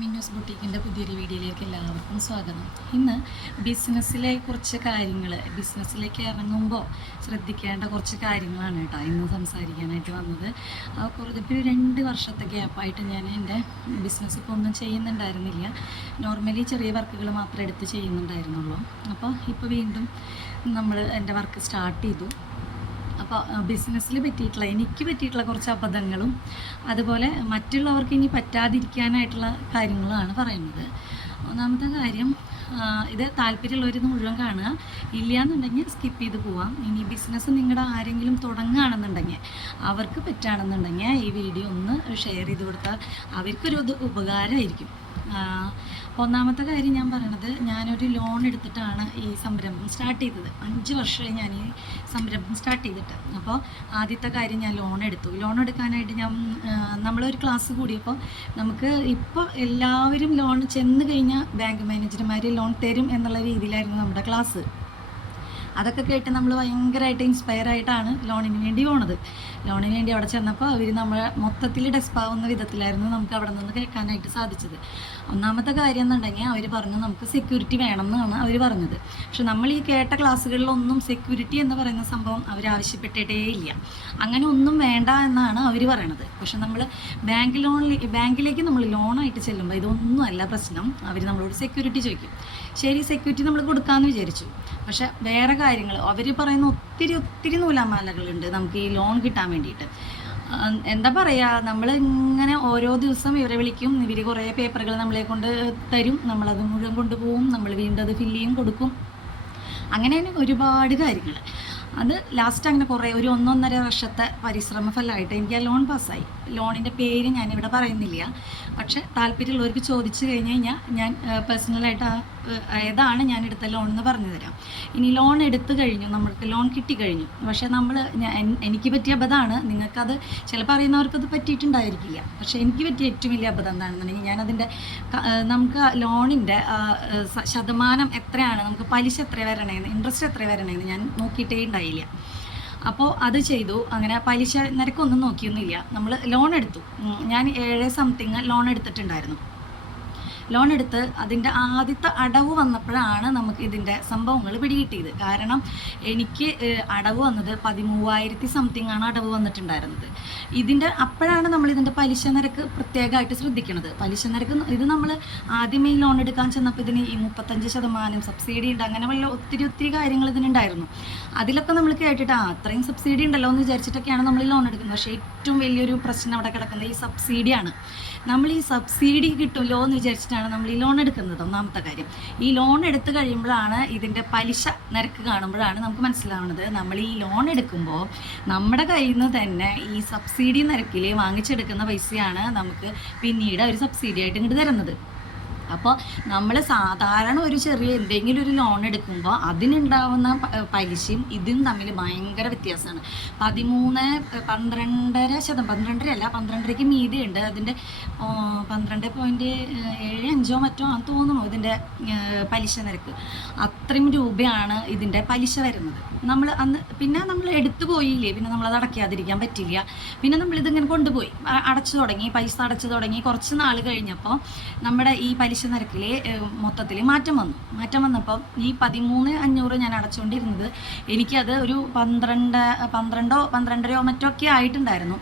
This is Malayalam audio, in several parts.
മിന്നൂസ് ബുട്ടീക്കിന്റെ പുതിയൊരു വീഡിയോയിലേക്ക് എല്ലാവർക്കും സ്വാഗതം. ഇന്ന് ബിസിനസ്സിലെ കുറച്ച് കാര്യങ്ങൾ ബിസിനസ്സിലേക്ക് ഇറങ്ങുമ്പോൾ ശ്രദ്ധിക്കേണ്ട കുറച്ച് കാര്യങ്ങളാണ് കേട്ടോ ഇന്ന് സംസാരിക്കാനായിട്ട് വന്നത്. ആ കുറച്ച് രണ്ട് വർഷത്തെ ഗ്യാപ്പായിട്ട് ഞാൻ എന്റെ ബിസിനസ് ഇപ്പോൾ ഒന്നും ചെയ്യുന്നുണ്ടായിരുന്നില്ല. നോർമലി ചെറിയ വർക്കുകൾ മാത്രം എടുത്ത് ചെയ്യുന്നുണ്ടായിരുന്നുള്ളൂ. അപ്പോൾ ഇപ്പോൾ വീണ്ടും നമ്മൾ എന്റെ വർക്ക് സ്റ്റാർട്ട് ചെയ്തു. അപ്പോൾ ബിസിനസ്സിൽ പറ്റിയിട്ടുള്ള എനിക്ക് പറ്റിയിട്ടുള്ള കുറച്ച് അബദ്ധങ്ങളും അതുപോലെ മറ്റുള്ളവർക്ക് ഇനി പറ്റാതിരിക്കാനായിട്ടുള്ള കാര്യങ്ങളാണ് പറയുന്നത്. ഒന്നാമത്തെ കാര്യം ഇത് താല്പര്യമുള്ളവർ മുഴുവൻ കാണുക. ഇല്ലയെന്നുണ്ടെങ്കിൽ സ്കിപ്പ് ചെയ്ത് പോവാം. ഇനി ബിസിനസ് നിങ്ങളുടെ ആരെങ്കിലും തുടങ്ങുകയാണെന്നുണ്ടെങ്കിൽ അവർക്ക് പറ്റുകയാണെന്നുണ്ടെങ്കിൽ ഈ വീഡിയോ ഒന്ന് ഷെയർ ചെയ്ത് കൊടുത്താൽ അവർക്കൊരു ഉപകാരമായിരിക്കും. ഒന്നാമത്തെ കാര്യം ഞാൻ പറയണത് ഞാനൊരു ലോൺ എടുത്തിട്ടാണ് ഈ സംരംഭം സ്റ്റാർട്ട് ചെയ്തത്. അഞ്ച് വർഷമായി ഞാൻ ഈ സംരംഭം സ്റ്റാർട്ട് ചെയ്തിട്ട്. അപ്പോൾ ആദ്യത്തെ കാര്യം ഞാൻ ലോൺ എടുത്തു. ലോൺ എടുക്കാനായിട്ട് ഞാൻ നമ്മളൊരു ക്ലാസ് കൂടിയപ്പോൾ നമുക്ക് ഇപ്പോൾ എല്ലാവരും ലോൺ ചെന്ന് കഴിഞ്ഞാൽ ബാങ്ക് മാനേജർമാർ ലോൺ തരും എന്നുള്ള രീതിയിലായിരുന്നു നമ്മുടെ ക്ലാസ് അതൊക്കെ കേട്ട് നമ്മൾ ഭയങ്കരമായിട്ട് ഇൻസ്പയർ ആയിട്ടാണ് ലോണിന് വേണ്ടി പോണത്. ലോണിന് വേണ്ടി അവിടെ ചെന്നപ്പോൾ അവർ നമ്മൾ മൊത്തത്തിൽ ഡെസ്പാവുന്ന വിധത്തിലായിരുന്നു നമുക്ക് അവിടെ നിന്ന് കേൾക്കാനായിട്ട് സാധിച്ചത്. ഒന്നാമത്തെ കാര്യം എന്നുണ്ടെങ്കിൽ അവർ പറഞ്ഞു നമുക്ക് സെക്യൂരിറ്റി വേണം എന്നാണ് അവർ പറഞ്ഞത്. പക്ഷെ നമ്മൾ ഈ കേട്ട ക്ലാസ്സുകളിലൊന്നും സെക്യൂരിറ്റി എന്ന് പറയുന്ന സംഭവം അവർ ആവശ്യപ്പെട്ടിട്ടേ ഇല്ല. അങ്ങനെ ഒന്നും വേണ്ട എന്നാണ് അവർ പറയണത്. പക്ഷെ നമ്മൾ ബാങ്ക് ലോണിൽ ബാങ്കിലേക്ക് നമ്മൾ ലോണായിട്ട് ചെല്ലുമ്പോൾ ഇതൊന്നുമല്ല പ്രശ്നം. അവർ നമ്മളോട് സെക്യൂരിറ്റി ചോദിക്കും. ശരി സെക്യൂരിറ്റി നമ്മൾ കൊടുക്കാമെന്ന് വിചാരിച്ചു. പക്ഷെ വേറെ കാര്യങ്ങൾ അവർ പറയുന്ന ഒത്തിരി ഒത്തിരി നൂലാമാലകളുണ്ട് നമുക്ക് ഈ ലോൺ കിട്ടാൻ വേണ്ടിയിട്ട്. എന്താ പറയുക നമ്മൾ ഇങ്ങനെ ഓരോ ദിവസം ഇവരെ വിളിക്കും. ഇവർ കുറേ പേപ്പറുകൾ നമ്മളെ കൊണ്ട് തരും. നമ്മളത് മുഴുവൻ കൊണ്ടുപോകും. നമ്മൾ വീണ്ടും അത് ഫില്ല് ചെയ്യും കൊടുക്കും. അങ്ങനെ തന്നെ ഒരുപാട് കാര്യങ്ങൾ അത് ലാസ്റ്റ് അങ്ങനെ കുറേ ഒരു ഒന്നൊന്നര വർഷത്തെ പരിശ്രമ ഫലമായിട്ട് എനിക്ക് ആ ലോൺ പാസ്സായി ലോണിന്റെ പേര് ഞാനിവിടെ പറയുന്നില്ല. പക്ഷേ താല്പര്യമുള്ളവർക്ക് ചോദിച്ചു കഴിഞ്ഞ് കഴിഞ്ഞാൽ ഞാൻ പേഴ്സണലായിട്ട് ഏതാണ് ഞാൻ എടുത്ത ലോൺ എന്ന് പറഞ്ഞു തരാം. ഇനി ലോൺ എടുത്തു കഴിഞ്ഞു നമ്മൾക്ക് ലോൺ കിട്ടിക്കഴിഞ്ഞു പക്ഷേ നമ്മൾ എനിക്ക് പറ്റിയ അബദ്ധമാണ്. നിങ്ങൾക്കത് ചിലപ്പോൾ അറിയുന്നവർക്കത് പറ്റിയിട്ടുണ്ടായിരിക്കില്ല. പക്ഷേ എനിക്ക് പറ്റിയ ഏറ്റവും വലിയ അബദ്ധം എന്താണെന്നുണ്ടെങ്കിൽ ഞാനതിന്റെ നമുക്ക് ലോണിന്റെ ശതമാനം എത്രയാണ്? നമുക്ക് പലിശ എത്ര വരണേന്ന് ഇൻട്രസ്റ്റ് എത്ര വരണേന്ന് ഞാൻ നോക്കിയിട്ടേ ഉണ്ടായില്ല. അപ്പോൾ അത് ചെയ്തു. അങ്ങനെ പലിശ നിരക്കൊന്നും നോക്കിയൊന്നുമില്ല. നമ്മൾ ലോൺ എടുത്തു. ഞാൻ ഏഴ് സംതിങ് ലോൺ എടുത്തിട്ടുണ്ടായിരുന്നു. ലോൺ എടുത്ത് അതിന്റെ ആദ്യത്തെ അടവ് വന്നപ്പോഴാണ് നമുക്ക് ഇതിന്റെ സംഭവങ്ങൾ പിടികിട്ടിയത്. കാരണം എനിക്ക് അടവ് വന്നത് പതിമൂവായിരത്തി സംതിങ് ആണ് അടവ് വന്നിട്ടുണ്ടായിരുന്നത്. ഇതിന്റെ അപ്പോഴാണ് നമ്മൾ ഇതിന്റെ പലിശ നിരക്ക് പ്രത്യേകമായിട്ട് ശ്രദ്ധിക്കുന്നത്. പലിശ നിരക്ക് ഇത് നമ്മൾ ആദ്യമേ ഈ ലോൺ എടുക്കാൻ ചെന്നപ്പോൾ ഇതിന് ഈ മുപ്പത്തഞ്ച് ശതമാനം സബ്സിഡി ഉണ്ട്. അങ്ങനെ വല്ല ഒത്തിരി ഒത്തിരി കാര്യങ്ങൾ ഇതിനുണ്ടായിരുന്നു. അതിലൊക്കെ നമ്മൾ കേട്ടിട്ട് ആ അത്രയും സബ്സിഡി ഉണ്ടല്ലോ എന്ന് വിചാരിച്ചിട്ടൊക്കെയാണ് നമ്മൾ ലോൺ എടുക്കുന്നത്. പക്ഷേ ഏറ്റവും വലിയൊരു പ്രശ്നം അവിടെ കിടക്കുന്നത് ഈ സബ്സിഡിയാണ് നമ്മൾ ഈ സബ്സിഡി കിട്ടുമല്ലോ എന്ന് വിചാരിച്ചിട്ടാണ് നമ്മൾ ഈ ലോൺ എടുക്കുന്നത് ഒന്നാമത്തെ കാര്യം. ഈ ലോൺ എടുത്തു കഴിയുമ്പോഴാണ് ഇതിന്റെ പലിശ നിരക്ക് കാണുമ്പോഴാണ് നമുക്ക് മനസ്സിലാവുന്നത്. നമ്മൾ ഈ ലോൺ എടുക്കുമ്പോൾ നമ്മുടെ കയ്യിൽ നിന്ന് തന്നെ ഈ സബ്സിഡി നിരക്കിൽ വാങ്ങിച്ചെടുക്കുന്ന പൈസയാണ് നമുക്ക് പിന്നീട് ഒരു സബ്സിഡി ആയിട്ട് ഇങ്ങോട്ട് തരുന്നത്. അപ്പോൾ നമ്മൾ സാധാരണ ഒരു ചെറിയ എന്തെങ്കിലും ഒരു ലോൺ എടുക്കുമ്പോൾ അതിനുണ്ടാവുന്ന പലിശയും ഇതും തമ്മിൽ ഭയങ്കര വ്യത്യാസമാണ്. പതിമൂന്ന് പന്ത്രണ്ടര ശതം പന്ത്രണ്ടര അല്ല പന്ത്രണ്ടരയ്ക്ക് മീതിയുണ്ട്. അതിന്റെ പന്ത്രണ്ട് പോയിന്റ് ഏഴ് അഞ്ചോ മറ്റോ ആണെന്ന് തോന്നുന്നു ഇതിന്റെ പലിശ നിരക്ക്. അത്രയും രൂപയാണ് ഇതിന്റെ പലിശ വരുന്നത്. നമ്മൾ അന്ന് പിന്നെ നമ്മൾ എടുത്തു പോയില്ലേ? പിന്നെ നമ്മളത് അടയ്ക്കാതിരിക്കാൻ പറ്റില്ല. പിന്നെ നമ്മളിതിങ്ങനെ കൊണ്ടുപോയി. അടച്ചു തുടങ്ങി പൈസ അടച്ചു തുടങ്ങി. കുറച്ച് നാൾ കഴിഞ്ഞപ്പോൾ നമ്മുടെ ഈ പലിശ നിരക്കിൽ മൊത്തത്തിൽ മാറ്റം വന്നു. മാറ്റം വന്നപ്പം ഈ പതിമൂന്ന് അഞ്ഞൂറ് ഞാൻ അടച്ചുകൊണ്ടിരുന്നത് എനിക്കത് ഒരു പന്ത്രണ്ട് പന്ത്രണ്ടോ പന്ത്രണ്ടരയോ മറ്റോ ഒക്കെ ആയിട്ടുണ്ടായിരുന്നു.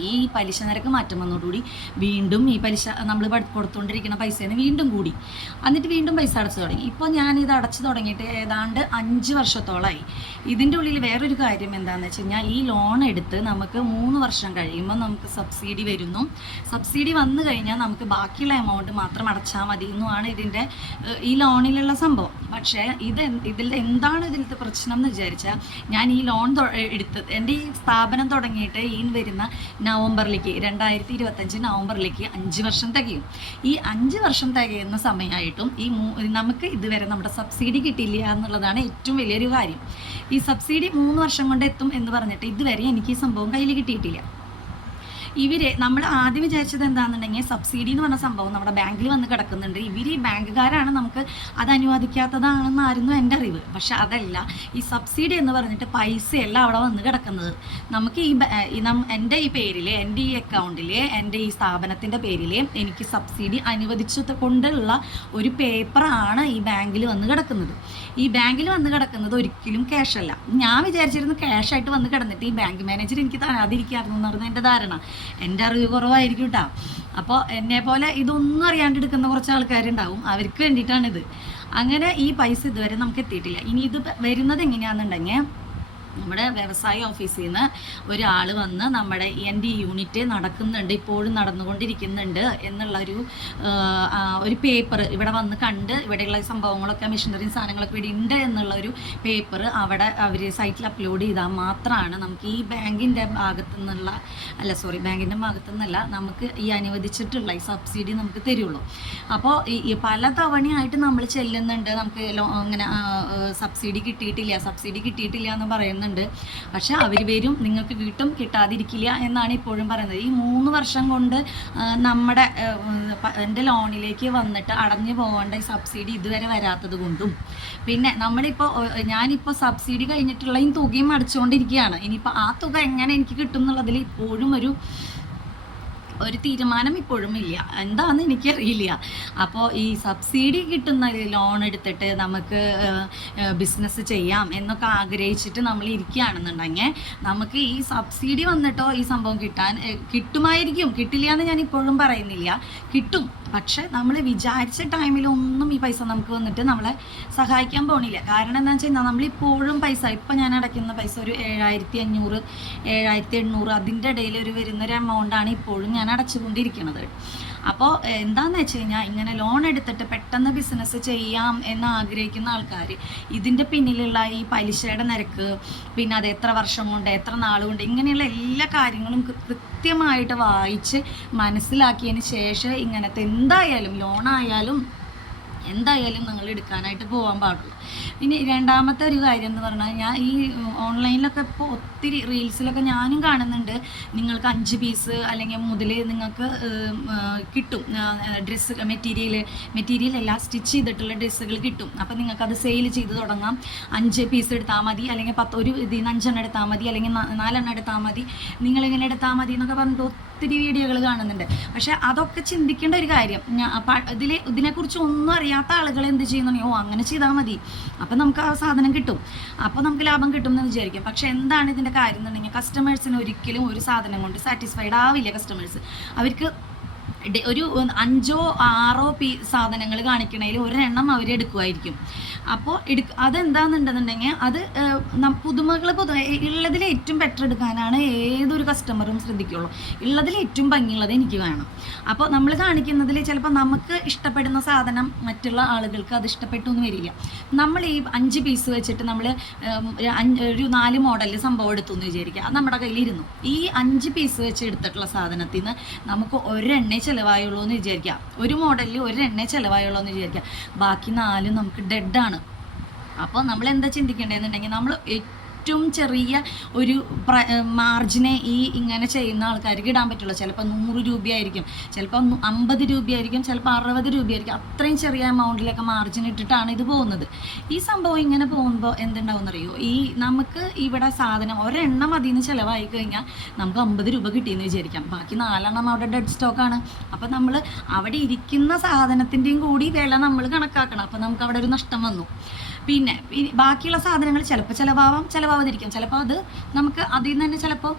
ഈ പലിശ നിരക്ക് മാറ്റം വന്നതോടുകൂടി വീണ്ടും ഈ പലിശ നമ്മൾ കൊടുത്തുകൊണ്ടിരിക്കുന്ന പൈസേനെ വീണ്ടും കൂടി. എന്നിട്ട് വീണ്ടും പൈസ അടച്ചു തുടങ്ങി. ഇപ്പോൾ ഇത് അടച്ചു തുടങ്ങിയിട്ട് ഏതാണ്ട് അഞ്ച് വർഷത്തോളമായി ഇതിന്റെ ഉള്ളിൽ വേറൊരു കാര്യം എന്താണെന്ന് വെച്ച് കഴിഞ്ഞാൽ ഈ ലോൺ എടുത്ത് നമുക്ക് മൂന്ന് വർഷം കഴിയുമ്പോൾ നമുക്ക് സബ്സിഡി വരുന്നു. സബ്സിഡി വന്നു കഴിഞ്ഞാൽ നമുക്ക് ബാക്കിയുള്ള എമൗണ്ട് മാത്രം അടച്ചാൽ മതി എന്നുമാണ് ഇതിന്റെ ഈ ലോണിലുള്ള സംഭവം. പക്ഷേ ഇത് ഇതിൽ എന്താണ് ഇതിലത്തെ പ്രശ്നം എന്ന് വിചാരിച്ചാൽ ഞാൻ ഈ ലോൺ എടുത്ത് എന്റെ ഈ സ്ഥാപനം തുടങ്ങിയിട്ട് ഈ വരുന്ന നവംബറിലേക്ക് രണ്ടായിരത്തി ഇരുപത്തഞ്ച് നവംബറിലേക്ക് അഞ്ച് വർഷം തികയും. ഈ അഞ്ച് വർഷം തികയുന്ന സമയമായിട്ടും ഈ നമുക്ക് ഇതുവരെ നമ്മുടെ സബ്സിഡി കിട്ടിയില്ല എന്നുള്ളതാണ് ഏറ്റവും വലിയൊരു കാര്യം. ഈ സബ്സിഡി മൂന്ന് വർഷം കൊണ്ട് എത്തും എന്ന് പറഞ്ഞിട്ട് ഇതുവരെ എനിക്ക് ഈ സംഭവം കയ്യിൽ കിട്ടിയിട്ടില്ല. ഇവർ നമ്മൾ ആദ്യം വിചാരിച്ചത് എന്താണെന്നുണ്ടെങ്കിൽ സബ്സിഡി എന്ന് പറഞ്ഞ സംഭവം നമ്മുടെ ബാങ്കിൽ വന്ന് കിടക്കുന്നുണ്ട്. ഇവർ ഈ ബാങ്കുകാരാണ് നമുക്ക് അത് അനുവദിക്കാത്തതാണെന്നായിരുന്നു എന്റെ അറിവ്. പക്ഷെ അതല്ല ഈ സബ്സിഡി എന്ന് പറഞ്ഞിട്ട് പൈസയല്ല അവിടെ വന്ന് കിടക്കുന്നത്. നമുക്ക് ഈ എന്റെ ഈ പേരിൽ എന്റെ ഈ അക്കൗണ്ടിൽ എന്റെ ഈ സ്ഥാപനത്തിന്റെ പേരിൽ എനിക്ക് സബ്സിഡി അനുവദിച്ചത് കൊണ്ടുള്ള ഒരു പേപ്പറാണ് ഈ ബാങ്കിൽ വന്ന് കിടക്കുന്നത്. ഈ ബാങ്കിൽ വന്ന് കിടക്കുന്നത് ഒരിക്കലും ക്യാഷ് അല്ല. ഞാൻ വിചാരിച്ചിരുന്നു ക്യാഷ് ആയിട്ട് വന്ന് കിടന്നിട്ട് ഈ ബാങ്ക് മാനേജർ എനിക്ക് തരാതിരിക്കായിരുന്നു എന്നായിരുന്നു എന്റെ ധാരണ. എന്റെ അറിവ് കുറവായിരിക്കും കേട്ടോ അപ്പോൾ എന്നെ പോലെ ഇതൊന്നും അറിയാണ്ട് എടുക്കുന്ന കുറച്ച് ആൾക്കാരുണ്ടാവും. അവർക്ക് വേണ്ടിയിട്ടാണിത്. അങ്ങനെ ഈ പൈസ ഇതുവരെ നമുക്ക് എത്തിയിട്ടില്ല. ഇനി ഇത് വരുന്നത് എങ്ങനെയാണെന്നുണ്ടെങ്കിൽ നമ്മുടെ വ്യവസായ ഓഫീസിൽ നിന്ന് ഒരാൾ വന്ന് നമ്മുടെ എന്റെ യൂണിറ്റ് നടക്കുന്നുണ്ട് ഇപ്പോഴും നടന്നുകൊണ്ടിരിക്കുന്നുണ്ട് എന്നുള്ളൊരു ആഹ്, ആ, ഒരു പേപ്പർ ഇവിടെ വന്ന് കണ്ട് ഇവിടെയുള്ള സംഭവങ്ങളൊക്കെ മെഷീനറി സാധനങ്ങളൊക്കെ ഇവിടെ ഉണ്ട് എന്നുള്ളൊരു പേപ്പർ അവിടെ അവർ സൈറ്റിൽ അപ്ലോഡ് ചെയ്താൽ മാത്രമാണ് നമുക്ക് ഈ ബാങ്കിന്റെ ഭാഗത്തു നിന്നുള്ള അല്ല സോറി ബാങ്കിന്റെ ഭാഗത്തു നിന്നല്ല നമുക്ക് ഈ അനുവദിച്ചിട്ടുള്ള ഈ സബ്സിഡി നമുക്ക് തരുള്ളൂ. അപ്പോൾ ഈ പല തവണയായിട്ട് നമ്മൾ ചെല്ലുന്നുണ്ട് നമുക്ക് അങ്ങനെ സബ്സിഡി കിട്ടിയിട്ടില്ല സബ്സിഡി കിട്ടിയിട്ടില്ല എന്ന് പറയുന്നുണ്ട്. പക്ഷെ അവർ വരും നിങ്ങൾക്ക് വീട്ടും കിട്ടാതിരിക്കില്ല എന്നാണ് ഇപ്പോഴും പറയുന്നത്. ഈ മൂന്ന് വർഷം കൊണ്ട് നമ്മുടെ എന്റെ ലോണിലേക്ക് വന്നിട്ട് അടഞ്ഞു പോകേണ്ട സബ്സിഡി ഇതുവരെ വരാത്തത് കൊണ്ടും. പിന്നെ നമ്മളിപ്പോൾ ഞാനിപ്പോൾ സബ്സിഡി കഴിഞ്ഞിട്ടുള്ള ഈ തുകയും അടച്ചുകൊണ്ടിരിക്കുകയാണ് ഇനിയിപ്പോൾ ആ തുക എങ്ങനെ എനിക്ക് കിട്ടും എന്നുള്ളതിൽ ഇപ്പോഴും ഒരു ഒരു തീരുമാനം ഇപ്പോഴും ഇല്ല. എന്താണെന്ന് എനിക്കറിയില്ല. അപ്പോൾ ഈ സബ്സിഡി കിട്ടുന്ന ലോൺ എടുത്തിട്ട് നമുക്ക് ബിസിനസ് ചെയ്യാം എന്നൊക്കെ ആഗ്രഹിച്ചിട്ട് നമ്മൾ ഇരിക്കുകയാണെന്നുണ്ടെങ്കിൽ നമുക്ക് ഈ സബ്സിഡി വന്നിട്ടോ ഈ സംഭവം കിട്ടാൻ കിട്ടുമായിരിക്കും. കിട്ടില്ല എന്ന് ഞാൻ ഇപ്പോഴും പറയുന്നില്ല. കിട്ടും. പക്ഷെ നമ്മൾ വിചാരിച്ച ടൈമിലൊന്നും ഈ പൈസ നമുക്ക് വന്നിട്ട് നമ്മളെ സഹായിക്കാൻ പോണില്ല. കാരണം എന്താ വെച്ച് കഴിഞ്ഞാൽ നമ്മളിപ്പോഴും പൈസ ഇപ്പം ഞാൻ അടയ്ക്കുന്ന പൈസ ഒരു ഏഴായിരത്തി അഞ്ഞൂറ് ഏഴായിരത്തി എണ്ണൂറ് അതിന്റെ ഇടയിൽ ഒരു വരുന്നൊരു എമൗണ്ടാണ് ഇപ്പോഴും ഞാൻ അടച്ചുകൊണ്ടിരിക്കുന്നത് അപ്പോൾ എന്താണെന്ന് വെച്ച് കഴിഞ്ഞാൽ ഇങ്ങനെ ലോൺ എടുത്തിട്ട് പെട്ടെന്ന് ബിസിനസ് ചെയ്യാം എന്ന് ആഗ്രഹിക്കുന്ന ആൾക്കാർ ഇതിന്റെ പിന്നിലുള്ള ഈ പലിശയുടെ നിരക്ക് പിന്നെ അത് എത്ര വർഷം കൊണ്ട് എത്ര നാളുകൊണ്ട് ഇങ്ങനെയുള്ള എല്ലാ കാര്യങ്ങളും കൃത്യമായിട്ട് വായിച്ച് മനസ്സിലാക്കിയതിന് ശേഷം ഇങ്ങനത്തെ എന്തായാലും ലോണായാലും എന്തായാലും നിങ്ങൾ എടുക്കാനായിട്ട് പോകാൻ പാടുള്ളൂ. ഇനി രണ്ടാമത്തെ ഒരു കാര്യം എന്ന് പറഞ്ഞാൽ ഞാൻ ഈ ഓൺലൈനിലൊക്കെ ഇപ്പോൾ ഒത്തിരി റീൽസിലൊക്കെ ഞാനും കാണുന്നുണ്ട്. നിങ്ങൾക്ക് അഞ്ച് പീസ് അല്ലെങ്കിൽ മുതൽ നിങ്ങൾക്ക് കിട്ടും. ഡ്രസ്സ് മെറ്റീരിയൽ മെറ്റീരിയൽ എല്ലാം സ്റ്റിച്ച് ചെയ്തിട്ടുള്ള ഡ്രസ്സുകൾ കിട്ടും. അപ്പോൾ നിങ്ങൾക്ക് അത് സെയിൽ ചെയ്ത് തുടങ്ങാം. അഞ്ച് പീസ് എടുത്താൽ മതി അല്ലെങ്കിൽ പത്ത് ഒരു ഇതിൽ നിന്ന് അഞ്ചെണ്ണം എടുത്താൽ മതി അല്ലെങ്കിൽ നാലെണ്ണം എടുത്താൽ മതി. നിങ്ങളിങ്ങനെ എടുത്താൽ മതി എന്നൊക്കെ പറഞ്ഞിട്ട് ഒത്തിരി വീഡിയോകൾ കാണുന്നുണ്ട്. പക്ഷേ അതൊക്കെ ചിന്തിക്കേണ്ട ഒരു കാര്യം ഇതിൽ ഇതിനെക്കുറിച്ച് ഒന്നും അറിയാത്ത ആളുകൾ എന്ത് ചെയ്യുന്നുണ്ടെങ്കിൽ ഓ അങ്ങനെ ചെയ്താൽ മതി. അപ്പം നമുക്ക് ആ സാധനം കിട്ടും. അപ്പോൾ നമുക്ക് ലാഭം കിട്ടും എന്ന് വിചാരിക്കും. പക്ഷെ എന്താണ് ഇതിന്റെ കാര്യം എന്നുണ്ടെങ്കിൽ കസ്റ്റമേഴ്സിന് ഒരിക്കലും ഒരു സാധനം കൊണ്ട് സാറ്റിസ്ഫൈഡ് ആവില്ല കസ്റ്റമേഴ്സ് അവർക്ക് ഒരു അഞ്ചോ ആറോ പീ സാധനങ്ങൾ കാണിക്കണതിൽ ഒരെണ്ണം അവർ എടുക്കുമായിരിക്കും അപ്പോൾ എടുക്ക അതെന്താണെന്നുണ്ടെന്നുണ്ടെങ്കിൽ അത് പുതുമകൾ പുതു ഉള്ളതിൽ ഏറ്റവും ബെറ്റർ എടുക്കാനാണ് ഏതൊരു കസ്റ്റമറും ശ്രദ്ധിക്കുള്ളൂ. ഉള്ളതിൽ ഏറ്റവും ഭംഗിയുള്ളത് എനിക്ക് വേണം. അപ്പോൾ നമ്മൾ കാണിക്കുന്നതിൽ ചിലപ്പോൾ നമുക്ക് ഇഷ്ടപ്പെടുന്ന സാധനം മറ്റുള്ള ആളുകൾക്ക് അത് ഇഷ്ടപ്പെട്ടു എന്ന് വരില്ല. നമ്മൾ ഈ അഞ്ച് പീസ് വെച്ചിട്ട് നമ്മൾ ഒരു നാല് മോഡലിൽ സംഭവം എടുത്തു എന്ന് വിചാരിക്കുക അത് നമ്മുടെ കയ്യിലിരുന്നു. ഈ അഞ്ച് പീസ് വെച്ച് എടുത്തിട്ടുള്ള സാധനത്തിൽ നിന്ന് നമുക്ക് ഒരെണ്ണേ ചിലവായുള്ളൂ എന്ന് വിചാരിക്കാം. ഒരു മോഡലിൽ ഒരു എണ്ണേ ചിലവായുള്ളൂ എന്ന് വിചാരിക്കാം. ബാക്കി നാലും നമുക്ക് ഡെഡാണ് അപ്പോൾ നമ്മൾ എന്താ ചിന്തിക്കേണ്ടതെന്നുണ്ടെങ്കിൽ നമ്മൾ ഏറ്റവും ചെറിയ ഒരു മാർജിനെ ഈ ഇങ്ങനെ ചെയ്യുന്ന ആൾക്കാർക്ക് ഇടാൻ പറ്റുള്ളൂ. ചിലപ്പോൾ നൂറ് രൂപയായിരിക്കും ചിലപ്പോൾ അമ്പത് രൂപയായിരിക്കും ചിലപ്പോൾ അറുപത് രൂപയായിരിക്കും. അത്രയും ചെറിയ എമൗണ്ടിലൊക്കെ മാർജിൻ ഇട്ടിട്ടാണ് ഇത് പോകുന്നത്. ഈ സംഭവം ഇങ്ങനെ പോകുമ്പോൾ എന്തുണ്ടാവും അറിയോ ഈ നമുക്ക് ഇവിടെ സാധനം ഒരെണ്ണം അതിൽ നിന്ന് ചിലവായി കഴിഞ്ഞാൽ നമുക്ക് അമ്പത് രൂപ കിട്ടിയെന്ന് വിചാരിക്കാം. ബാക്കി നാലെണ്ണം അവിടെ ഡെഡ് സ്റ്റോക്കാണ് അപ്പം നമ്മൾ അവിടെ ഇരിക്കുന്ന സാധനത്തിന്റെയും കൂടി വില നമ്മൾ കണക്കാക്കണം. അപ്പം നമുക്ക് അവിടെ ഒരു നഷ്ടം വന്നു. പിന്നെ ബാക്കിയുള്ള സാധനങ്ങൾ ചിലപ്പോൾ ചിലവാവാം ചിലവാവാതിരിക്കാം. ചിലപ്പോൾ അത് നമുക്ക് അതിൽ നിന്ന് തന്നെ ചിലപ്പോൾ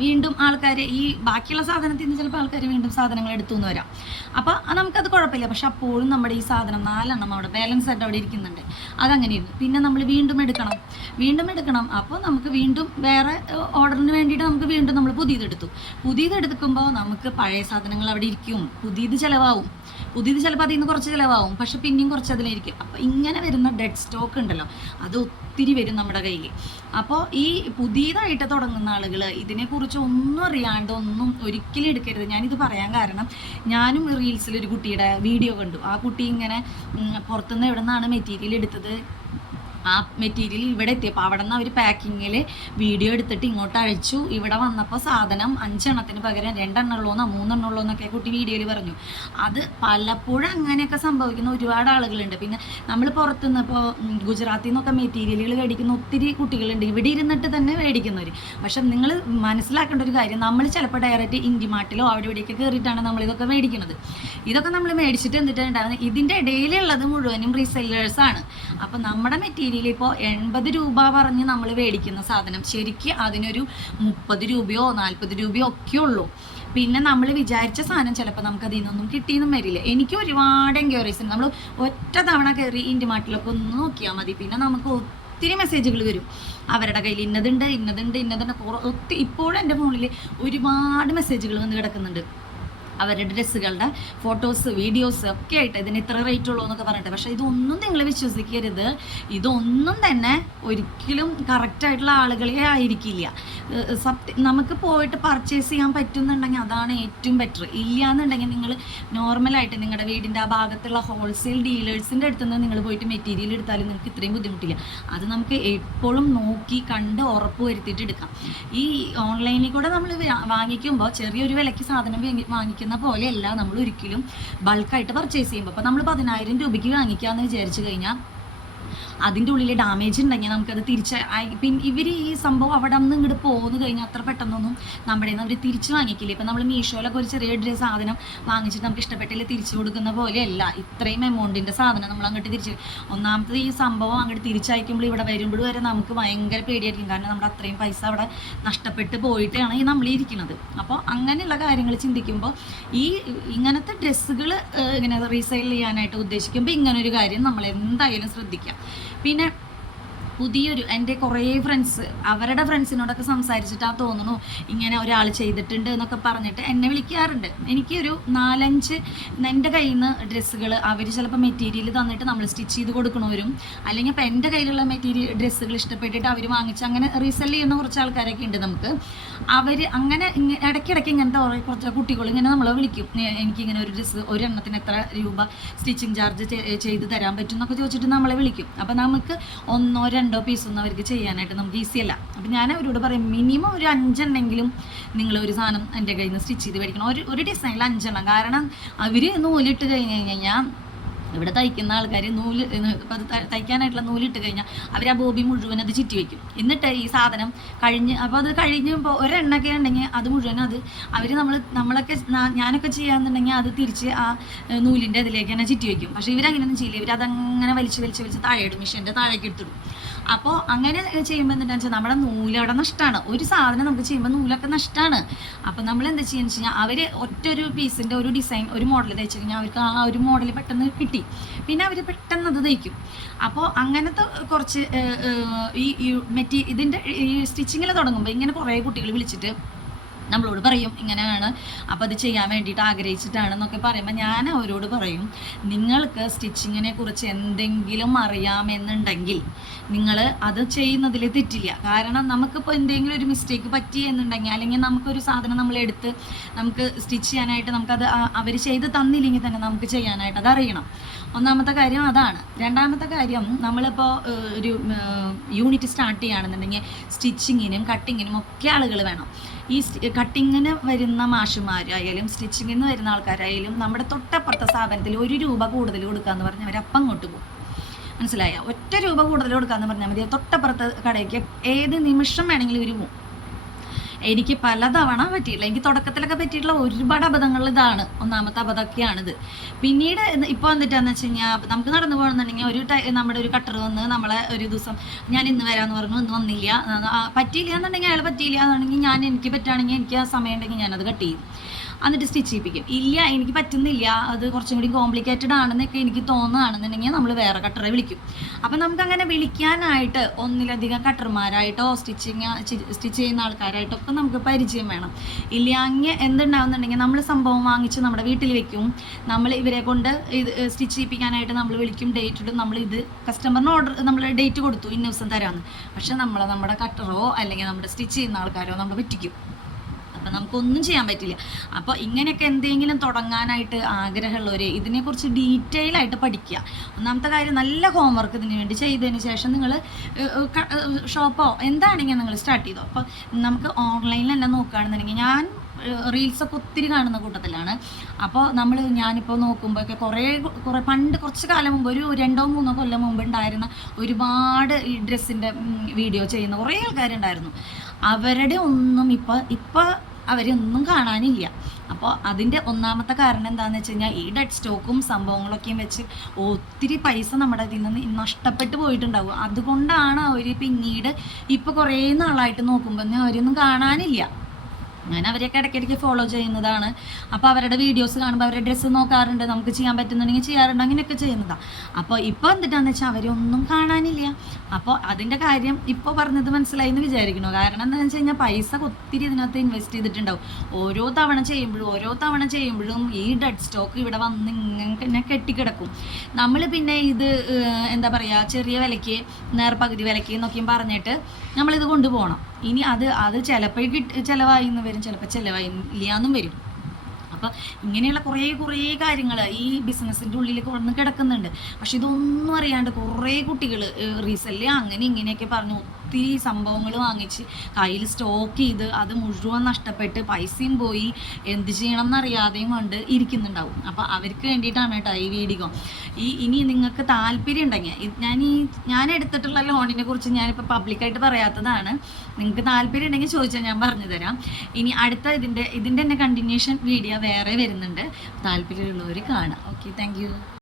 വീണ്ടും ആൾക്കാർ ഈ ബാക്കിയുള്ള സാധനത്തിൽ നിന്ന് ചിലപ്പോൾ ആൾക്കാർ വീണ്ടും സാധനങ്ങൾ എടുത്തു എന്ന് വരാം. അപ്പോൾ നമുക്കത് കുഴപ്പമില്ല. പക്ഷെ അപ്പോഴും നമ്മുടെ ഈ സാധനം നാലെണ്ണം അവിടെ ബാലൻസ് ആയിട്ട് അവിടെ ഇരിക്കുന്നുണ്ട്. അതങ്ങനെയാണ് പിന്നെ നമ്മൾ വീണ്ടും എടുക്കണം. വീണ്ടും എടുക്കണം. അപ്പോൾ നമുക്ക് വീണ്ടും വേറെ ഓർഡറിന് വേണ്ടിയിട്ട് നമുക്ക് വീണ്ടും നമ്മൾ പുതിയതെടുത്തു പുതിയതെടുക്കുമ്പോൾ നമുക്ക് പഴയ സാധനങ്ങൾ അവിടെ ഇരിക്കും. പുതിയത് ചിലവാവും പുതിയത് ചിലപ്പോൾ അതിൽ കുറച്ച് ചിലവാകും. പക്ഷെ പിന്നെയും കുറച്ച് അതിലായിരിക്കും. അപ്പോൾ ഇങ്ങനെ വരുന്ന ഡെഡ് സ്റ്റോക്ക് ഉണ്ടല്ലോ അത് ഒത്തിരി വരും നമ്മുടെ കയ്യിൽ അപ്പോൾ ഈ പുതിയതായിട്ട് തുടങ്ങുന്ന ആളുകൾ ഇതിനെക്കുറിച്ച് ഒന്നും അറിയാണ്ട് ഒന്നും ഒരിക്കലും എടുക്കരുത്. ഞാനിത് പറയാൻ കാരണം ഞാനും റീൽസിൽ ഒരു കുട്ടിയുടെ വീഡിയോ കണ്ടു. ആ കുട്ടി ഇങ്ങനെ പുറത്തുനിന്ന് എവിടെ നിന്നാണ് മെറ്റീരിയൽ എടുത്തത്? ആ മെറ്റീരിയൽ ഇവിടെ എത്തിയപ്പോൾ അവിടെ നിന്ന് അവർ പാക്കിങ്ങിൽ വീഡിയോ എടുത്തിട്ട് ഇങ്ങോട്ട് അയച്ചു. ഇവിടെ വന്നപ്പോൾ സാധനം അഞ്ചെണ്ണത്തിന് പകരം രണ്ടെണ്ണം ഉള്ളൂന്നോ മൂന്നെണ്ണം കുട്ടി വീഡിയോയിൽ പറഞ്ഞു. അത് പലപ്പോഴും അങ്ങനെയൊക്കെ സംഭവിക്കുന്ന ഒരുപാട് ആളുകളുണ്ട്. പിന്നെ നമ്മൾ പുറത്തുനിന്ന് ഇപ്പോൾ ഗുജറാത്തിൽ നിന്നൊക്കെ മെറ്റീരിയലുകൾ മേടിക്കുന്ന ഒത്തിരി കുട്ടികളുണ്ട്. ഇവിടെ ഇരുന്നിട്ട് തന്നെ മേടിക്കുന്നവർ പക്ഷെ നിങ്ങൾ മനസ്സിലാക്കേണ്ട ഒരു കാര്യം നമ്മൾ ചിലപ്പോൾ ഡയറക്റ്റ് ഇൻഡിമാർട്ടിലോ അവിടെ ഇവിടെയൊക്കെ കയറിയിട്ടാണ് നമ്മൾ ഇതൊക്കെ മേടിക്കുന്നത്. ഇതൊക്കെ നമ്മൾ മേടിച്ചിട്ട് എന്നിട്ടാണ് ഉണ്ടാകുന്നത് ഇതിന്റെ ഇടയിലുള്ളത് മുഴുവനും റീസെല്ലേഴ്സാണ് ആണ്. അപ്പം നമ്മുടെ മെറ്റീരിയൽ ഇപ്പോൾ എൺപത് രൂപ പറഞ്ഞ് നമ്മൾ മേടിക്കുന്ന സാധനം ശരിക്ക് അതിനൊരു മുപ്പത് രൂപയോ നാൽപ്പത് രൂപയോ ഒക്കെ ഉള്ളൂ. പിന്നെ നമ്മൾ വിചാരിച്ച സാധനം ചിലപ്പോൾ നമുക്ക് അതിൽ നിന്നൊന്നും കിട്ടിയെന്നും വരില്ല. എനിക്ക് ഒരുപാട് എൻക്വയറീസ് ഉണ്ട്. നമ്മൾ ഒറ്റ തവണ കയറി ഇൻഡിമാർട്ടിലൊക്കെ ഒന്ന് നോക്കിയാൽ മതി. പിന്നെ നമുക്ക് ഒത്തിരി മെസ്സേജുകൾ വരും. അവരുടെ കയ്യിൽ ഇന്നതുണ്ട് ഇന്നതുണ്ട് ഇന്നതുണ്ട്. ഒത്തിരി ഇപ്പോഴും എന്റെ ഫോണിൽ ഒരുപാട് മെസ്സേജുകൾ വന്ന് കിടക്കുന്നുണ്ട്. അവരുടെ ഡ്രസ്സുകളുടെ ഫോട്ടോസ് വീഡിയോസ് ഒക്കെ ആയിട്ട് ഇതിന് ഇത്ര റേറ്റ് ഉള്ളൂ എന്നൊക്കെ പറഞ്ഞിട്ട്. പക്ഷേ ഇതൊന്നും നിങ്ങൾ വിശ്വസിക്കരുത്. ഇതൊന്നും തന്നെ ഒരിക്കലും കറക്റ്റായിട്ടുള്ള ആളുകളെ ആയിരിക്കില്ല. സത്യം നമുക്ക് പോയിട്ട് പർച്ചേസ് ചെയ്യാൻ പറ്റുന്നുണ്ടെങ്കിൽ അതാണ് ഏറ്റവും ബെറ്റർ ഇല്ല എന്നുണ്ടെങ്കിൽ നിങ്ങൾ നോർമലായിട്ട് നിങ്ങളുടെ വീടിന്റെ ആ ഭാഗത്തുള്ള ഹോൾസെയിൽ ഡീലേഴ്സിന്റെ അടുത്ത് നിന്ന് നിങ്ങൾ പോയിട്ട് മെറ്റീരിയൽ എടുത്താലും നിങ്ങൾക്ക് ഇത്രയും ബുദ്ധിമുട്ടില്ല. അത് നമുക്ക് എപ്പോഴും നോക്കി കണ്ട് ഉറപ്പ് വരുത്തിയിട്ട് എടുക്കാം. ഈ ഓൺലൈനിൽ കൂടെ നമ്മൾ വാങ്ങിക്കുമ്പോൾ ചെറിയൊരു വിലയ്ക്ക് സാധനം വാങ്ങി- വാങ്ങിക്കുന്ന പോലെയല്ല നമ്മൾ ഒരിക്കലും ബൾക്കായിട്ട് പർച്ചേസ് ചെയ്യുമ്പോൾ അപ്പോൾ നമ്മൾ പതിനായിരം രൂപയ്ക്ക് വാങ്ങിക്കാമെന്ന് വിചാരിച്ചു കഴിഞ്ഞാൽ അതിന്റെ ഉള്ളിൽ ഡാമേജ് ഉണ്ടെങ്കിൽ നമുക്കത് തിരിച്ച് പിന്നെ ഇവർ ഈ സംഭവം അവിടെ നിന്ന് ഇങ്ങോട്ട് പോകുന്നു കഴിഞ്ഞാൽ അത്ര പെട്ടെന്നൊന്നും നമ്മുടെ നിന്ന് അവർ തിരിച്ച് വാങ്ങിക്കില്ല. ഇപ്പം നമ്മൾ മീഷോയിലൊക്കെ ഒരു ചെറിയ ഡ്രസ് സാധനം വാങ്ങിച്ചിട്ട് നമുക്ക് ഇഷ്ടപ്പെട്ടില്ല തിരിച്ചു കൊടുക്കുന്ന പോലെയല്ല. ഇത്രയും എമൗണ്ടിന്റെ സാധനം നമ്മൾ അങ്ങോട്ട് തിരിച്ച് ഒന്നാമത്തത് ഈ സംഭവം അങ്ങോട്ട് തിരിച്ചയക്കുമ്പോൾ ഇവിടെ വരുമ്പോൾ വരെ നമുക്ക് ഭയങ്കര പേടിയായിരിക്കും. കാരണം നമ്മുടെ അത്രയും പൈസ അവിടെ നഷ്ടപ്പെട്ട് പോയിട്ടാണ് ഈ നമ്മൾ ഇരിക്കുന്നത് അപ്പോൾ അങ്ങനെയുള്ള കാര്യങ്ങൾ ചിന്തിക്കുമ്പോൾ ഈ ഇങ്ങനത്തെ ഡ്രസ്സുകൾ ഇങ്ങനെ റീസെയിൽ ചെയ്യാനായിട്ട് ഉദ്ദേശിക്കുമ്പോൾ ഇങ്ങനൊരു കാര്യം നമ്മൾ എന്തായാലും ശ്രദ്ധിക്കാം. പിന്നെ പുതിയൊരു എന്റെ കുറേ ഫ്രണ്ട്സ് അവരുടെ ഫ്രണ്ട്സിനോടൊക്കെ സംസാരിച്ചിട്ട് ആ തോന്നുന്നു ഇങ്ങനെ ഒരാൾ ചെയ്തിട്ടുണ്ട് എന്നൊക്കെ പറഞ്ഞിട്ട് എന്നെ വിളിക്കാറുണ്ട്. എനിക്കൊരു നാലഞ്ച് എന്റെ കയ്യിൽ നിന്ന് ഡ്രസ്സുകൾ അവർ ചിലപ്പോൾ മെറ്റീരിയൽ തന്നിട്ട് നമ്മൾ സ്റ്റിച്ച് ചെയ്ത് കൊടുക്കണവരും അല്ലെങ്കിൽ ഇപ്പോൾ എന്റെ കയ്യിലുള്ള മെറ്റീരിയൽ ഡ്രസ്സുകൾ ഇഷ്ടപ്പെട്ടിട്ട് അവർ വാങ്ങിച്ച് അങ്ങനെ റീസെൽ ചെയ്യുന്ന കുറച്ച് ആൾക്കാരൊക്കെ ഉണ്ട് നമുക്ക്. അവർ അങ്ങനെ ഇടയ്ക്കിടയ്ക്ക് ഇങ്ങനത്തെ കുറേ കുറച്ച് കുട്ടികൾ ഇങ്ങനെ നമ്മളെ വിളിക്കും. "എ- എനിക്കിങ്ങനെ ഒരു ഡ്രസ്സ് ഒരെണ്ണത്തിന് എത്ര രൂപ സ്റ്റിച്ചിങ് ചാർജ് ചെയ്ത് തരാൻ പറ്റും എന്നൊക്കെ ചോദിച്ചിട്ട് നമ്മളെ വിളിക്കും. അപ്പോൾ നമുക്ക് ഒന്നോ രണ്ടോ പീസൊന്നും അവർക്ക് ചെയ്യാനായിട്ട് നമുക്ക് ഈസി അല്ല. അപ്പം ഞാൻ അവരോട് പറയും മിനിമം ഒരു അഞ്ചെണ്ണെങ്കിലും നിങ്ങൾ ഒരു സാധനം എന്റെ കയ്യിൽ നിന്ന് സ്റ്റിച്ച് ചെയ്ത് മേടിക്കണം. ഒരു ഒരു ഡിസൈനിൽ അഞ്ചെണ്ണം. കാരണം അവർ നൂലിട്ട് കഴിഞ്ഞ് കഴിഞ്ഞാൽ ഇവിടെ തയ്ക്കുന്ന ആൾക്കാർ നൂൽ ഇപ്പം അത് ത- തയ്ക്കാനായിട്ടുള്ള നൂലിട്ട് കഴിഞ്ഞാൽ അവർ ആ ബോബി മുഴുവൻ അത് ചുറ്റി വയ്ക്കും എന്നിട്ട് ഈ സാധനം കഴിഞ്ഞ് അപ്പോൾ അത് കഴിഞ്ഞ് ഇപ്പോൾ ഒരെണ്ണൊക്കെ ഉണ്ടെങ്കിൽ അത് മുഴുവൻ അത് അവർ നമ്മൾ നമ്മളൊക്കെ ഞാനൊക്കെ ചെയ്യാന്നുണ്ടെങ്കിൽ അത് തിരിച്ച് ആ നൂലിന്റെ ഇതിലേക്ക് തന്നെ ചുറ്റി വയ്ക്കും പക്ഷേ ഇവരങ്ങനെയൊന്നും ചെയ്യില്ല. ഇവരതങ്ങനെ വലിച്ച് വലിച്ച് വലിച്ച് താഴെ ഇടും മിഷീന്റെ താഴേക്ക് എടുത്തിടും അപ്പോൾ അങ്ങനെ ചെയ്യുമ്പോൾ എന്താണെന്ന് വെച്ചാൽ നമ്മുടെ നൂലവിടെ നഷ്ടമാണ് ഒരു സാധനം നമുക്ക് ചെയ്യുമ്പോൾ നൂലൊക്കെ നഷ്ടമാണ് അപ്പോൾ നമ്മൾ എന്താ ചെയ്യുന്നത് വെച്ച് കഴിഞ്ഞാൽ അവർ ഒറ്റ ഒരു പീസിന്റെ ഒരു ഡിസൈൻ ഒരു മോഡൽ തയ്ച്ചു കഴിഞ്ഞാൽ അവർക്ക് ആ ഒരു മോഡൽ പെട്ടെന്ന് കിട്ടി. പിന്നെ അവർ പെട്ടെന്ന് അത് തയ്ക്കും. അപ്പോൾ അങ്ങനത്തെ കുറച്ച് ഈ ഈ മെറ്റീ ഇതിന്റെ ഈ സ്റ്റിച്ചിങ്ങിൽ തുടങ്ങുമ്പോൾ ഇങ്ങനെ കുറേ കുട്ടികൾ വിളിച്ചിട്ട് നമ്മളോട് പറയും ഇങ്ങനെയാണ്. അപ്പോൾ അത് ചെയ്യാൻ വേണ്ടിയിട്ട് ആഗ്രഹിച്ചിട്ടാണെന്നൊക്കെ പറയുമ്പോൾ ഞാൻ അവരോട് പറയും നിങ്ങൾക്ക് സ്റ്റിച്ചിങ്ങിനെ കുറിച്ച് എന്തെങ്കിലും അറിയാമെന്നുണ്ടെങ്കിൽ നിങ്ങൾ അത് ചെയ്യുന്നതിൽ തെറ്റില്ല. കാരണം നമുക്കിപ്പോൾ എന്തെങ്കിലും ഒരു മിസ്റ്റേക്ക് പറ്റി എന്നുണ്ടെങ്കിൽ അല്ലെങ്കിൽ നമുക്കൊരു സാധനം നമ്മൾ എടുത്ത് നമുക്ക് സ്റ്റിച്ച് ചെയ്യാനായിട്ട് നമുക്കത് അവർ ചെയ്ത് തന്നില്ലെങ്കിൽ തന്നെ നമുക്ക് ചെയ്യാനായിട്ട് അത് അറിയണം. ഒന്നാമത്തെ കാര്യം അതാണ്. രണ്ടാമത്തെ കാര്യം നമ്മളിപ്പോൾ ഒരു യൂണിറ്റ് സ്റ്റാർട്ട് ചെയ്യുകയാണെന്നുണ്ടെങ്കിൽ സ്റ്റിച്ചിങ്ങിനും കട്ടിങ്ങിനും ഒക്കെ ആളുകൾ വേണം. ഈ കട്ടിങ്ങിന് വരുന്ന മാഷുമാരായാലും സ്റ്റിച്ചിങ്ങിന് വരുന്ന ആൾക്കാരായാലും നമ്മുടെ തൊട്ടപ്പുറത്തെ സ്ഥാപനത്തിൽ ഒരു രൂപ കൂടുതൽ കൊടുക്കാന്ന് പറഞ്ഞാൽ അവർ അപ്പം അങ്ങോട്ട് പോകും. മനസ്സിലായ? ഒറ്റ രൂപ കൂടുതൽ കൊടുക്കാന്ന് പറഞ്ഞാൽ മതി. തൊട്ടപ്പുറത്തെ കടയ്ക്ക് ഏത് നിമിഷം വേണമെങ്കിലും ഇവർ പോകും. എനിക്ക് പലതവണ പറ്റിയില്ല എനിക്ക് തുടക്കത്തിലൊക്കെ പറ്റിയിട്ടുള്ള ഒരുപാട് അബദ്ധങ്ങൾ ഇതാണ്. ഒന്നാമത്തെ അബദ്ധമൊക്കെയാണിത്. പിന്നീട് ഇപ്പോൾ എന്നിട്ടാന്ന് വെച്ച് കഴിഞ്ഞാൽ നമുക്ക് നടന്നു പോകണമെന്നുണ്ടെങ്കിൽ ഒരു നമ്മുടെ ഒരു കട്ടർ വന്ന് നമ്മളെ ഒരു ദിവസം ഞാൻ ഇന്ന് വരാമെന്ന് പറഞ്ഞു ഇന്ന് വന്നില്ല. പറ്റിയില്ല എന്നുണ്ടെങ്കിൽ അയാൾ പറ്റിയില്ല എന്നുണ്ടെങ്കിൽ ഞാൻ എനിക്ക് പറ്റുകയാണെങ്കിൽ എനിക്ക് ആ സമയം ഉണ്ടെങ്കിൽ ഞാനത് കട്ട് ചെയ്യും. എന്നിട്ട് സ്റ്റിച്ച് ചെയ്യിപ്പിക്കും. ഇല്ല എനിക്ക് പറ്റുന്നില്ല. അത് കുറച്ചും കൂടി കോംപ്ലിക്കേറ്റഡ് ആണെന്നൊക്കെ എനിക്ക് തോന്നുകയാണെന്നുണ്ടെങ്കിൽ നമ്മൾ വേറെ കട്ടറെ വിളിക്കും. അപ്പം നമുക്ക് അങ്ങനെ വിളിക്കാനായിട്ട് ഒന്നിലധികം കട്ടർമാരായിട്ടോ സ്റ്റിച്ചിങ് സ്റ്റിച്ച് ചെയ്യുന്ന ആൾക്കാരായിട്ടോ ഒക്കെ നമുക്ക് പരിചയം വേണം. ഇല്ല അങ്ങനെ എന്തുണ്ടാവുന്നുണ്ടെങ്കിൽ നമ്മൾ സംഭവം വാങ്ങിച്ച് നമ്മുടെ വീട്ടിൽ വെക്കും. നമ്മൾ ഇവരെ കൊണ്ട് ഇത് സ്റ്റിച്ച് ചെയ്യിപ്പിക്കാനായിട്ട് നമ്മൾ വിളിക്കും. ഡേറ്റ് ഇടും. നമ്മൾ ഇത് കസ്റ്റമറിന് ഓർഡർ നമ്മൾ ഡേറ്റ് കൊടുത്തു. ഇന്ന ദിവസം തരാമെന്ന്. പക്ഷെ നമ്മൾ നമ്മുടെ കട്ടറോ അല്ലെങ്കിൽ നമ്മുടെ സ്റ്റിച്ച് ചെയ്യുന്ന ആൾക്കാരോ നമ്മൾ പറ്റിക്കും. അപ്പം നമുക്കൊന്നും ചെയ്യാൻ പറ്റില്ല. അപ്പോൾ ഇങ്ങനെയൊക്കെ എന്തെങ്കിലും തുടങ്ങാനായിട്ട് ആഗ്രഹമുള്ളവർ ഇതിനെക്കുറിച്ച് ഡീറ്റെയിൽ ആയിട്ട് പഠിക്കുക. ഒന്നാമത്തെ കാര്യം നല്ല ഹോംവർക്ക് ഇതിന് വേണ്ടി ചെയ്തതിന് ശേഷം നിങ്ങൾ ഷോപ്പോ എന്താണെങ്കിലും നിങ്ങൾ സ്റ്റാർട്ട് ചെയ്തോ. അപ്പോൾ നമുക്ക് ഓൺലൈനിൽ തന്നെ നോക്കുകയാണെന്നുണ്ടെങ്കിൽ ഞാൻ റീൽസൊക്കെ ഒത്തിരി കാണുന്ന കൂട്ടത്തിലാണ്. അപ്പോൾ നമ്മൾ ഞാനിപ്പോൾ നോക്കുമ്പോഴൊക്കെ കുറേ കുറേ പണ്ട് കുറച്ച് കാലം മുമ്പ് ഒരു രണ്ടോ മൂന്നോ കൊല്ലം മുമ്പ് ഉണ്ടായിരുന്ന ഒരുപാട് ഈ ഡ്രസ്സിന്റെ വീഡിയോ ചെയ്യുന്ന കുറേ ആൾക്കാരുണ്ടായിരുന്നു. അവരുടെ ഒന്നും ഇപ്പോൾ ഇപ്പോൾ അവരൊന്നും കാണാനില്ല. അപ്പോൾ അതിന്റെ ഒന്നാമത്തെ കാരണം എന്താണെന്ന് വെച്ച് കഴിഞ്ഞാൽ ഈ ഡെഡ് സ്റ്റോക്കും സംഭവങ്ങളൊക്കെയും വെച്ച് ഒത്തിരി പൈസ നമ്മുടെ ഇതിൽ നിന്ന് നഷ്ടപ്പെട്ടു പോയിട്ടുണ്ടാവും. അതുകൊണ്ടാണ് അവർ പിന്നീട് ഇപ്പോൾ കുറേ നാളായിട്ട് നോക്കുമ്പോൾ അവരൊന്നും കാണാനില്ല. ഞാൻ അവരെയൊക്കെ ഇടയ്ക്കിടയ്ക്ക് ഫോളോ ചെയ്യുന്നതാണ്. അപ്പോൾ അവരുടെ വീഡിയോസ് കാണുമ്പോൾ അവരുടെ ഡ്രസ്സ് നോക്കാറുണ്ട് നമുക്ക് ചെയ്യാൻ പറ്റുന്നുണ്ടെങ്കിൽ ചെയ്യാറുണ്ട് അങ്ങനെയൊക്കെ ചെയ്യുന്നതാണ് അപ്പോൾ ഇപ്പോൾ എന്തിട്ടാന്ന് വെച്ചാൽ അവരൊന്നും കാണാനില്ല. അപ്പോൾ അതിന്റെ കാര്യം ഇപ്പോൾ പറഞ്ഞത് മനസ്സിലായി എന്ന് വിചാരിക്കണോ കാരണം എന്താണെന്ന് വെച്ച് കഴിഞ്ഞാൽ പൈസ ഒത്തിരി ഇതിനകത്ത് ഇൻവെസ്റ്റ് ചെയ്തിട്ടുണ്ടാവും. ഓരോ തവണ ചെയ്യുമ്പോഴും ഓരോ തവണ ചെയ്യുമ്പോഴും ഈ ഡെഡ് സ്റ്റോക്ക് ഇവിടെ വന്ന് ഇങ്ങനെ കെട്ടിക്കിടക്കും. നമ്മൾ പിന്നെ ഇത് എന്താ പറയുക ചെറിയ വിലയ്ക്ക് നേർപകുതി വിലയ്ക്ക് എന്നൊക്കെയും പറഞ്ഞിട്ട് നമ്മളിത് കൊണ്ടുപോകണം. ഇനി അത് അത് ചിലപ്പോൾ കിട്ടി ചിലവായി എന്ന് വരും ചിലപ്പോൾ ചിലവായി ഇല്ലാന്നും വരും. അപ്പം ഇങ്ങനെയുള്ള കുറേ കുറേ കാര്യങ്ങൾ ഈ ബിസിനസ്സിന്റെ ഉള്ളിൽ കുറഞ്ഞ് കിടക്കുന്നുണ്ട്. പക്ഷെ ഇതൊന്നും അറിയാണ്ട് കുറേ കുട്ടികൾ റീസെല്ലേ അങ്ങനെ ഇങ്ങനെയൊക്കെ പറഞ്ഞു. ഒത്തിരി സംഭവങ്ങൾ വാങ്ങിച്ച് കയ്യിൽ സ്റ്റോക്ക് ചെയ്ത് അത് മുഴുവൻ നഷ്ടപ്പെട്ട് പൈസയും പോയി എന്ത് ചെയ്യണം എന്നറിയാതെയും കൊണ്ട് ഇരിക്കുന്നുണ്ടാവും. അപ്പോൾ അവർക്ക് വേണ്ടിയിട്ടാണ് കേട്ടോ ഈ വീഡിയോ. ഈ ഇനി നിങ്ങൾക്ക് താല്പര്യം ഉണ്ടെങ്കിൽ ഞാൻ ഈ ഞാൻ എടുത്തിട്ടുള്ള ലോണിനെ കുറിച്ച് ഞാനിപ്പോൾ പബ്ലിക്കായിട്ട് പറയാത്തതാണ്. നിങ്ങൾക്ക് താല്പര്യം ഉണ്ടെങ്കിൽ ചോദിച്ചാൽ ഞാൻ പറഞ്ഞു തരാം. ഇനി അടുത്ത ഇതിന്റെ ഇതിന്റെ തന്നെ കണ്ടിന്യൂഷൻ വീഡിയോ വേറെ വരുന്നുണ്ട്. താല്പര്യമുള്ളവർ കാണാം. Okay thank